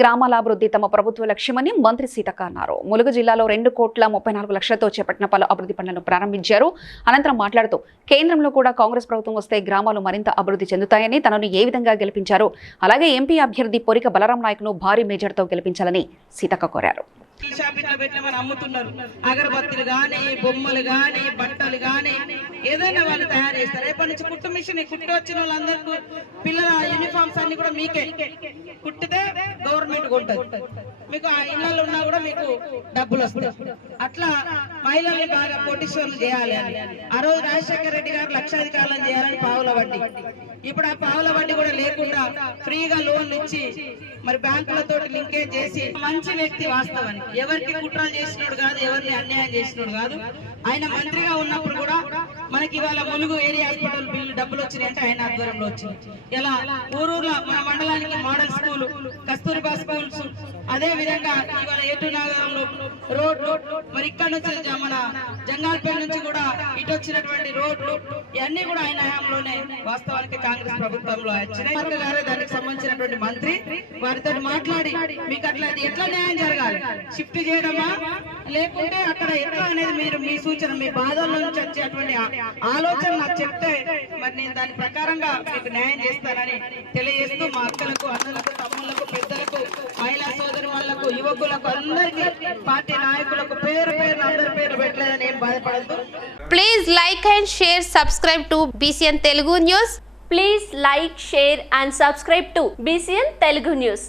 గ్రామాల అభివృద్ధి తమ ప్రభుత్వ లక్ష్యమని మంత్రి సీతక్క అన్నారు. ములుగు జిల్లాలో 2,34,00,000తో చేపట్టిన పలు అభివృద్ధి పనులను ప్రారంభించారు. అనంతరం మాట్లాడుతూ కేంద్రంలో కూడా కాంగ్రెస్ ప్రభుత్వం వస్తే గ్రామాలు మరింత అభివృద్ధి చెందుతాయని, తనను ఏ విధంగా గెలిపించారు, అలాగే ఎంపీ అభ్యర్థి పొరిక బలరాం నాయక్ను భారీ మేజర్తో గెలిపించాలని సీతక్క కోరారు. అమ్ముతున్నారు అగరబత్తులు గాని, బొమ్మలు గాని, బట్టలు గాని ఏదైనా వాళ్ళు తయారు చేస్తారు. రేపటి నుంచి కుట్టు మిషన్ కుట్టి వచ్చిన వాళ్ళందరికీ పిల్లల యూనిఫామ్స్ అన్ని కూడా మీకే కుట్టితే గవర్నమెంట్ కొంటది. మీకు ఆ ఇళ్లలో ఉన్నా కూడా మీకు డబ్బులు వస్తాయి. అట్లా మహిళల్ని బాగా కోటీశ్వరులు చేయాలి అని ఆ రోజు రాజశేఖర రెడ్డి గారు లక్షాధికారులను చేయాలని పావుల వడ్డీ. ఇప్పుడు ఆ పావుల వడ్డీ కూడా లేకుండా ఫ్రీగా లోన్లు ఇచ్చి మరి బ్యాంకులతో లింకేజ్ చేసి మంచి వ్యక్తి వాస్తవానికి ఎవరికి కుట్రలు చేసినోడు కాదు, ఎవరిని అన్యాయం చేసినోడు కాదు. ఆయన మంత్రిగా ఉన్నప్పుడు కూడా మనకి ఇవాళ ములుగు ఏరియా హాస్పిటల్ బిల్లు డబ్బులు వచ్చినాయంటే ఆయన ఆధ్వర్యంలో వచ్చింది. ఇలా ఊరూరులో మన మండలానికి మోడల్ స్కూల్, కస్తూరిబా స్కూల్స్, అదే విధంగా ఇవాళ ఏటు నాగరంలో రోడ్లు, మరి ఇక్కడ నుంచి మన జంగాల్పేట నుంచి కూడా ఇటు వచ్చినటువంటి రోడ్లు ఇవన్నీ కూడా ఆయన హయాంలోనే వాస్తవానికి కాంగ్రెస్ ప్రభుత్వంలో వచ్చినాయి. దానికి సంబంధించినటువంటి మంత్రి వారితో మాట్లాడి మీకు అట్లా ఎట్లా న్యాయం జరగాలి, షిఫ్ట్ చేయడమా లేకుంటే అక్కడ ఎట్లా అనేది మీరు మీ సూచన, మీ బాధల నుంచి వచ్చేటువంటి ఆలోచన నాకు చెప్తే మరి నేను దాని ప్రకారంగా మీకు న్యాయం చేస్తానని తెలియజేస్తూ మా అక్కలకు, అన్నలకు, తమ్ముళ్లకు, పెద్దలకు, మహిళా సోదరి వాళ్ళకు, యువకులకు అందరికీ పార్టీ నాయకులకు పేరు పేరు అందరి పేరు పెట్టలేదని ఏం బాధపడద్దు. Please like and share, subscribe to BCN Telugu News. Please like, share and subscribe to BCN Telugu News.